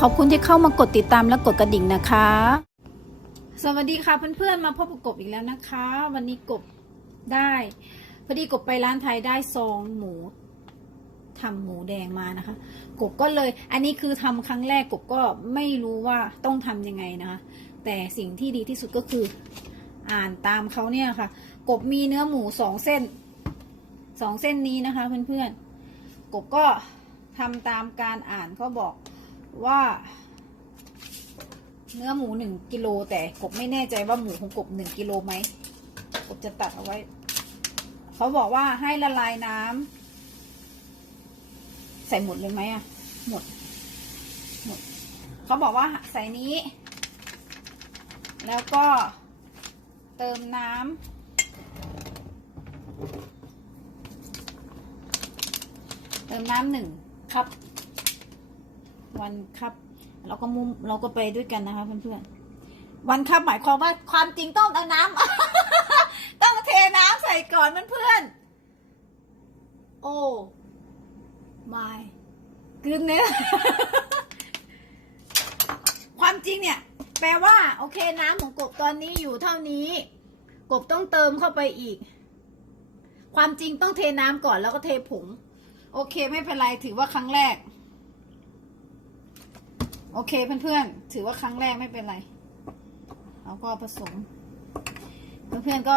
ขอบคุณที่เข้ามากดติดตามและกดกระดิ่งนะคะ สวัสดีค่ะเพื่อนๆมาพบกับกบอีกแล้วนะคะ วันนี้กบได้พอดีกบไปร้านไทยได้ซองหมูทำหมูแดงมานะคะ กบก็เลย อันนี้คือทำครั้งแรกกบก็ไม่รู้ว่าต้องทำยังไงนะคะ แต่สิ่งที่ดีที่สุดก็คืออ่านตามเขาเนี่ยค่ะ กบมีเนื้อหมูสองเส้นสองเส้นนี้นะคะเพื่อนๆกบก็ทำตามการอ่านเขาบอก ว่า เนื้อหมูหนึ่งกิโลแต่กบไม่แน่ใจว่าหมูของกบหนึ่งกิโลไหมกบจะตัดเอาไว้ เขาบอกว่าให้ละลายน้ำใส่หมดเลยไหมอะหมด หมด เขาบอกว่าใส่นี้ แล้วก็เติมน้ำเติมน้ำหนึ่งคัพ วันคัพเราก็มุมเราก็ไปด้วยกันนะคะเพื่อนๆวันคัพหมายความว่าความจริงต้องเอาน้ำต้องเทน้ำใส่ก่อนเพื่อนๆโอ้ my goodness ความจริงเนี่ย แปลว่า โอเคน้ำของกบตอนนี้อยู่เท่านี้ กบต้องเติมเข้าไปอีก ความจริงต้องเทน้ำก่อนแล้วก็เทผง โอเคไม่เป็นไรถือว่าครั้งแรก โอเคเพื่อนๆ ถือว่าครั้งแรกไม่เป็นไร เราก็ผสม เพื่อนๆก็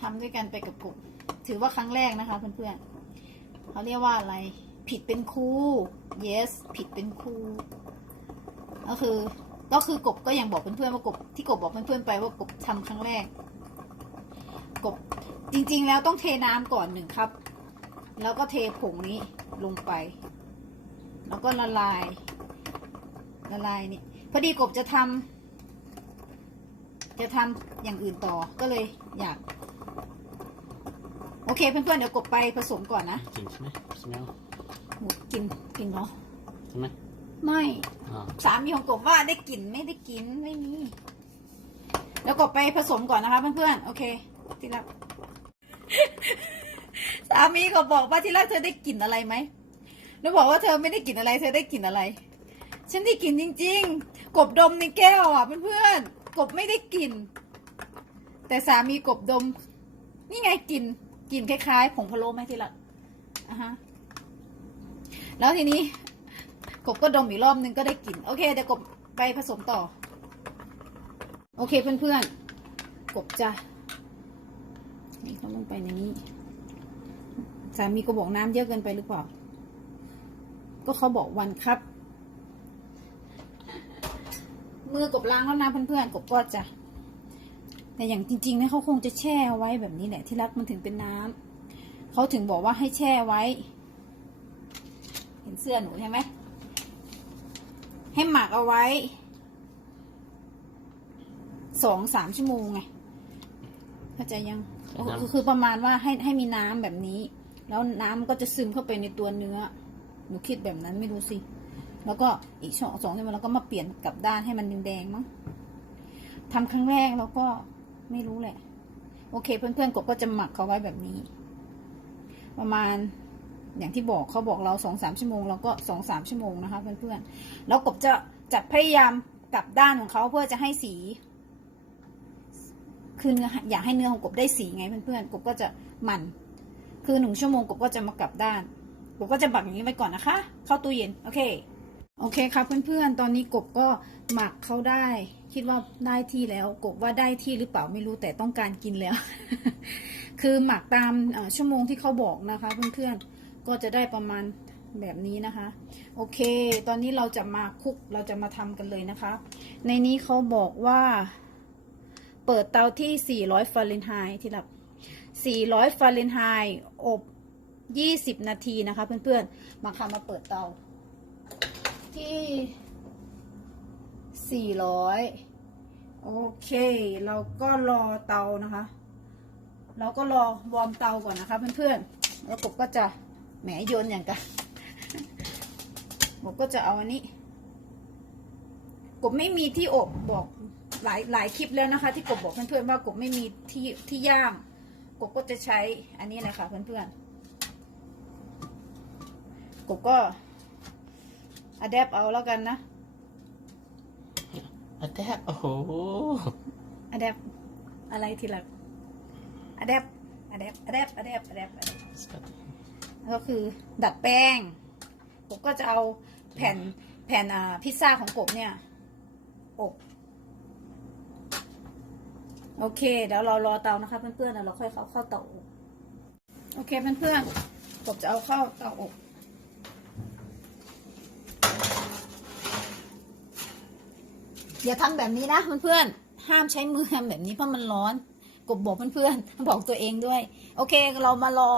ทำด้วยกันไปกับกบถือว่าครั้งแรกนะคะ เพื่อนๆเขาเรียกว่าอะไร ผิดเป็นครู yes ผิดเป็นครูก็คือก็คือกบก็ยังบอกเพื่อนๆว่ากบที่กบบอกเพื่อนๆไปว่ากบทำครั้งแรก กบจริงๆแล้วต้องเทน้ำก่อนหนึ่งครับ แล้วก็เทผงนี้ลงไป แล้วก็ละลาย ละลายนี่พอดีกบจะทำจะทำอย่างอื่นต่อก็เลยอยาก โอเคเพื่อนๆเดี๋ยวกบไปผสมก่อนนะกลิ่นใช่ไหม smell หมูกินกินเนาะใช่ไหมไม่อ่าสามีของกบว่าได้กลิ่นไม่ได้กินไม่มีแล้วกบไปผสมก่อนนะคะเพื่อนๆโอเคที่รักสามีก็บอกว่าที่รักเธอได้กลิ่นอะไรไหมแล้วบอกว่าเธอไม่ได้กลิ่นอะไร เธอได้กลิ่นอะไร ฉันได้กลิ่นจริง ๆ กบดมในแก้วอะเพื่อนๆ กบไม่ได้กลิ่น แต่สามีกบดม นี่ไงกลิ่น กลิ่นคล้ายๆ ผงพะโล้ไหมที่รักอะฮะ แล้วทีนี้ กบก็ดมอีกรอบนึงก็ได้กลิ่น โอเคเดี๋ยวกบไปผสมต่อ โอเคเพื่อนๆ กบจะนี่ต้องลงไปในนี้ สามีก็บอกน้ำเยอะเกินไปหรือเปล่า ก็เขาบอกวันครับ มือกบล้างแล้วนะเพื่อนๆกบก็จะ แต่อย่างจริงๆเนี่ยเขาคงจะแช่ไว้แบบนี้แหละที่รักมันถึงเป็นน้ำเขาถึงบอกว่าให้แช่ไว้ เห็นเสื้อหนูใช่ไหมให้หมักเอาไว้สองสามชั่วโมงไงเข้าใจยังคือคือประมาณว่าให้ให้มีน้ำแบบนี้ แล้วน้ำก็จะซึมเข้าไปในตัวเนื้อ หนูคิดแบบนั้นไม่รู้สิ แล้วก็อีกสองสองชั่วโมงแล้วก็มาเปลี่ยนกลับด้านให้มันแดงๆมั้งทำครั้งแรกแล้วก็ไม่รู้แหละ โอเค เพื่อนๆกบก็จะหมักเขาไว้แบบนี้ ประมาณอย่างที่บอกเขาบอกเราสองสามชั่วโมงเราก็สองสามชั่วโมงนะคะเพื่อนๆแล้วกบจะจะพยายามกลับด้านของเขาเพื่อจะให้สี คือเนื้ออยากให้เนื้อของกบได้สีไงเพื่อนๆกบก็จะหมั่นคือหนึ่งชั่วโมงกบก็จะมากลับด้านกบก็จะบักอย่างนี้ไว้ก่อนนะคะ เข้าตู้เย็นโอเค โอเคครับเพื่อนๆ ตอนนี้กบก็หมักเขาได้ คิดว่าได้ที่แล้ว กบว่าได้ที่หรือเปล่าไม่รู้แต่ต้องการกินแล้ว คือหมักตามชั่วโมงที่เขาบอกนะคะ เพื่อนๆ ก็จะได้ประมาณแบบนี้นะคะ โอเค ตอนนี้เราจะมาคลุกเราจะมาทำกันเลยนะคะ ในนี้เขาบอกว่า เปิดเตาที่ 400ฟาเรนไฮต์ที่หลับ400ฟาเรนไฮต์อบ 20 นาทีนะคะ เพื่อนๆ มาค่ะมาเปิดเตา ที่ 400 โอเค เราก็รอเตานะคะ เราก็รอวอร์มเตาก่อนนะคะเพื่อนๆ แล้วกบก็จะแหมโยนอย่างกันกบก็จะเอาอันนี้กบไม่มีที่อบบอกหลายหลายคลิปแล้วนะคะ ที่กบบอกเพื่อนๆว่ากบไม่มีที่ที่ย่างกบก็จะใช้อันนี้เลยค่ะเพื่อนๆกบก็ อะแดปเอาแล้วกันนะอะแดปโอ้โหอะแดปอะไรทีละอะแดปอะแดปอะแดปอะแดปอะแดปก็คือดัดแป้งผมก็จะเอาแผ่นแผ่นอ่าพิซซ่าของกบเนี่ยอบโอเค เดี๋ยวเรารอเตานะคะเพื่อนๆแล้วเราค่อยเข้าเข้าเตาอบโอเคเพื่อนๆกบจะเอาเข้าเตาอบ อย่าทำแบบนี้นะเพื่อนๆห้ามใช้มือทำแบบนี้เพราะมันร้อน กบบอกเพื่อนๆบอกตัวเองด้วย โอเคเรามารอ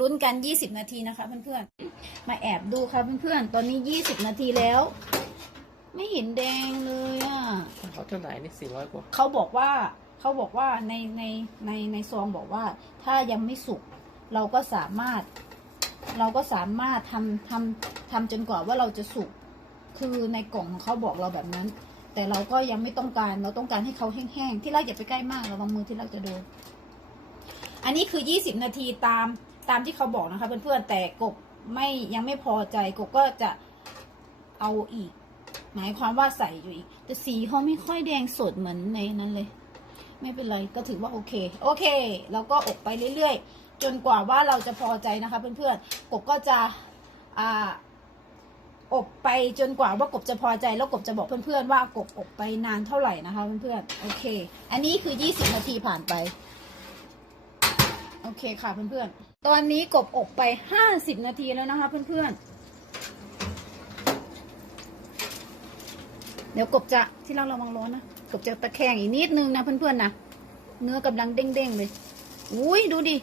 ลุ้นกัน 20 นาทีนะคะเพื่อนๆ มาแอบดูค่ะเพื่อนๆ ตอนนี้ 20 นาทีแล้ว ไม่เห็นแดงเลยอะเขาเท่าไหร่นี่สี่ร้อยกว่าเขาบอกว่าเขาบอกว่าในในในในซองบอกว่า ถ้ายังไม่สุกเราก็สามารถ เราก็สามารถทำทำทำจนกว่าว่าเราจะสุกคือในกล่องของเขาบอกเราแบบนั้น แต่เราก็ยังไม่ต้องการเราต้องการให้เขาแห้งๆ ที่รักอย่าไปใกล้มากระวังมือที่รักจะโดน อันนี้คือ 20 นาทีตามตามที่เขาบอกนะคะเพื่อนๆแต่กบไม่ยังไม่พอใจกบก็จะเอาอีก หมายความว่าใส่อยู่อีก แต่สีเขาไม่ค่อยแดงสดเหมือนในนั้นเลย ไม่เป็นไรก็ถือว่าโอเค โอเคแล้วก็อบไปเรื่อยๆ จนกว่าว่าเราจะพอใจนะคะเพื่อนๆกบก็จะอ่า อบไปจนกว่าว่ากบจะพอใจแล้วกบจะบอกเพื่อนๆว่ากบอบไปนานเท่าไหร่นะคะเพื่อนๆโอเค อันนี้คือ 20 นาทีผ่านไป โอเคค่ะเพื่อนๆ ตอนนี้กบอบไป 50 นาทีแล้วนะคะเพื่อนๆ เดี๋ยวกบจะที่เราระวังร้อนนะกบจะตะแคงอีกนิดนึงนะเพื่อนๆนะเนื้อกำลังเด้งๆเลยอุ้ยดูดิ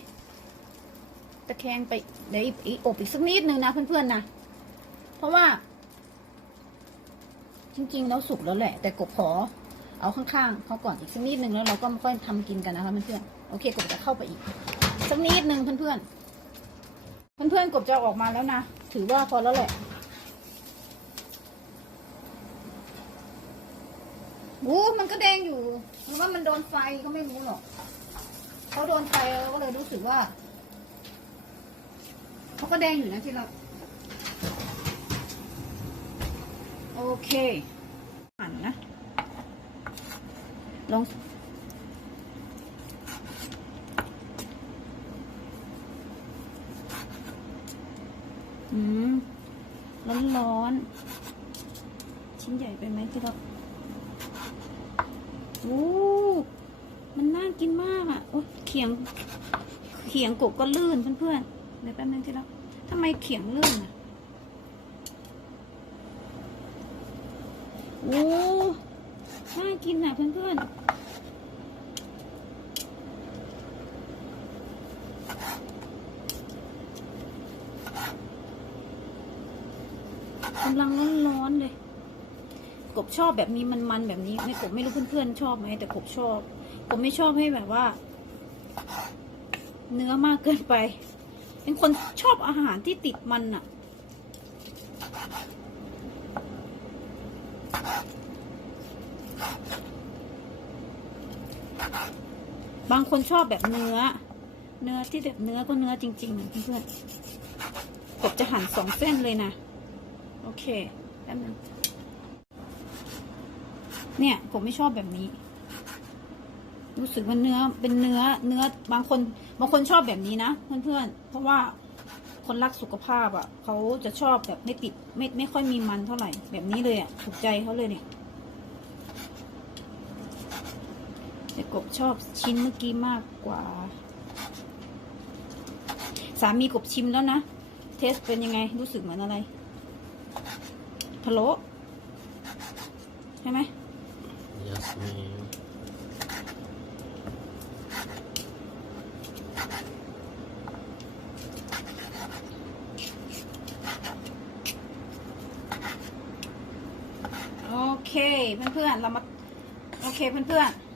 ตะแคงไปเดี๋ยวอีกอีกอบอีกสักนิดนึงนะเพื่อนๆนะ เพราะว่า จริง ๆ แล้วสุกแล้วแหละ แต่กบขอ เอาข้างๆเขาก่อนอีกสักนิดนึงแล้วเราก็มาค่อยทำกินกันนะคะเพื่อนๆโอเคกบจะเข้าไปอีกสักนิดนึงเพื่อนๆเพื่อนๆกบจะออกมาแล้วนะถือว่าพอแล้วแหละโอ้มันก็แดงอยู่มันว่ามันโดนไฟก็ไม่รู้หรอกเขาโดนไฟเราก็เลยรู้สึกว่าเขาก็แดงอยู่นะที่เรา โอ เคหั่นนะ ลองอืม ร้อนร้อนๆชิ้นใหญ่ไปไหมที่เราโอ้มันน่ากินมากอะ โอ้เขียง เขียงกบก็ลื่นเพื่อนๆเดี๋ยวแป๊บนึงที่เราทำไมเขียงลื่นอะ อ้น่ากินอะเพื่อนๆกำลังร้อนๆเลย กบชอบแบบมีมันๆแบบนี้ไม่กบไม่รู้เพื่อนๆชอบไหมแต่กบชอบกบไม่ชอบให้แบบว่า เนื้อมากเกินไป เป็นคนชอบอาหารที่ติดมันอะ บางคนชอบแบบเนื้อ เนื้อที่แบบเนื้อก็เนื้อจริงๆเพื่อนๆกบจะหั่นสองเส้นเลยนะ โอเคแป๊บนึงเนี่ยผมไม่ชอบแบบนี้ รู้สึกว่าเนื้อเป็นเนื้อเนื้อบางคน บางคนชอบแบบนี้นะเพื่อนๆเพราะว่า คนรักสุขภาพอะเขาจะชอบแบบไม่ติดไม่ไม่ค่อยมีมันเท่าไหร่ แบบนี้เลยอะถูกใจเขาเลยเนี่ยแต่กบชอบชิ้นเมื่อกี้มากกว่า สามีกบชิมแล้วนะ เทสเป็นยังไงรู้สึกเหมือนอะไรพะโล้ใช่ไหม yes อเค เพื่อนๆเรามาโอเคเพื่อนๆ